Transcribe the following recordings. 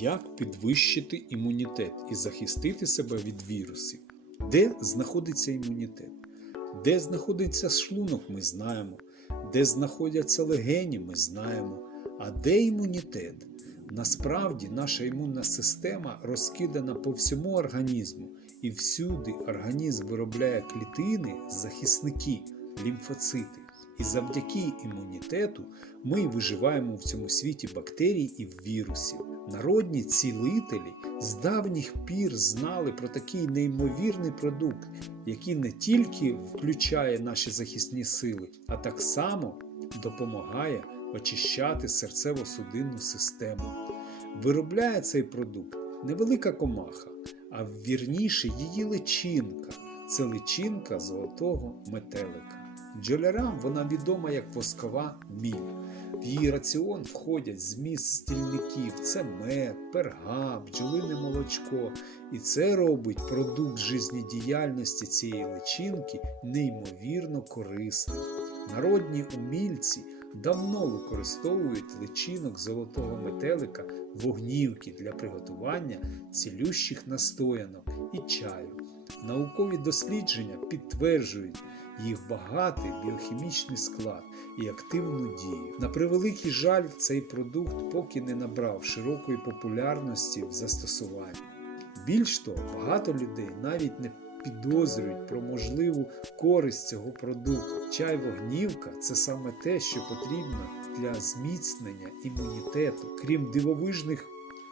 Як підвищити імунітет і захистити себе від вірусів? Де знаходиться імунітет? Де знаходиться шлунок, ми знаємо. Де знаходяться легені, ми знаємо. А де імунітет? Насправді наша імунна система розкидана по всьому організму, і всюди організм виробляє клітини, захисники, лімфоцити. І завдяки імунітету ми виживаємо в цьому світі бактерій і вірусів. Народні цілителі з давніх пір знали про такий неймовірний продукт, який не тільки включає наші захисні сили, а так само допомагає очищати серцево-судинну систему. Виробляє цей продукт невелика комаха, а вірніше її личинка. Це личинка золотого метелика. Бджолярам вона відома як воскова міль. В її раціон входять зміст стільників, це мед, перга, бджолине молочко. І це робить продукт жизнедіяльності цієї личинки неймовірно корисним. Народні умільці давно використовують личинок золотого метелика вогнівки для приготування цілющих настоянок і чаю. Наукові дослідження підтверджують їх багатий біохімічний склад і активну дію. На превеликий жаль, цей продукт поки не набрав широкої популярності в застосуванні. Більш того, багато людей навіть не підозрюють про можливу користь цього продукту. Чай вогнівка це саме те, що потрібно для зміцнення імунітету, крім дивовижних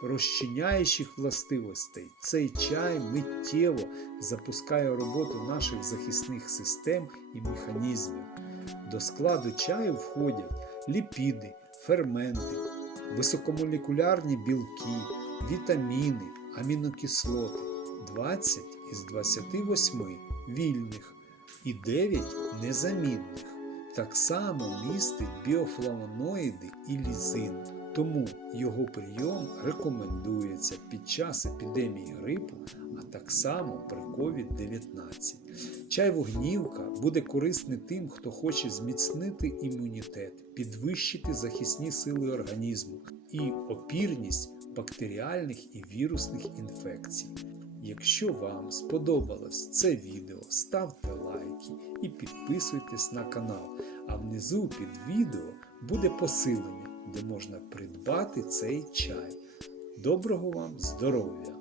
розчиняючих властивостей, цей чай миттєво запускає роботу наших захисних систем і механізмів. До складу чаю входять ліпіди, ферменти, високомолекулярні білки, вітаміни, амінокислоти, 20 із 28 вільних і 9 незамінних. Так само містить біофлавоноїди і лізин. Тому його прийом рекомендується під час епідемії грипу, а так само при COVID-19. Чай вогнівка буде корисний тим, хто хоче зміцнити імунітет, підвищити захисні сили організму і опірність бактеріальних і вірусних інфекцій. Якщо вам сподобалось це відео, ставте лайки і підписуйтесь на канал. А внизу під відео буде посилення, де можна придбати цей чай. Доброго вам здоров'я!